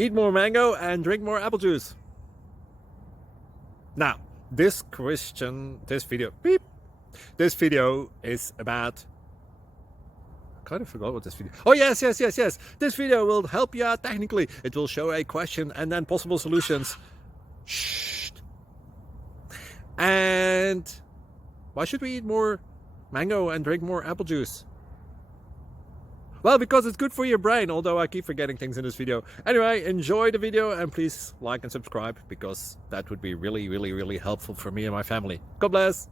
Eat more mango and drink more apple juice. Now, this video is about... I kind of forgot what this video... Oh, yes. This video will help you out technically. It will show a question and then possible solutions. Shh. And why should we eat more mango and drink more apple juice? Well, because it's good for your brain, although I keep forgetting things in this video. Anyway, enjoy the video and please like and subscribe, because that would be really helpful for me and my family. God bless!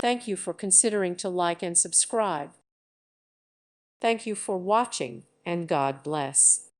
Thank you for considering to like and subscribe. Thank you for watching, and God bless.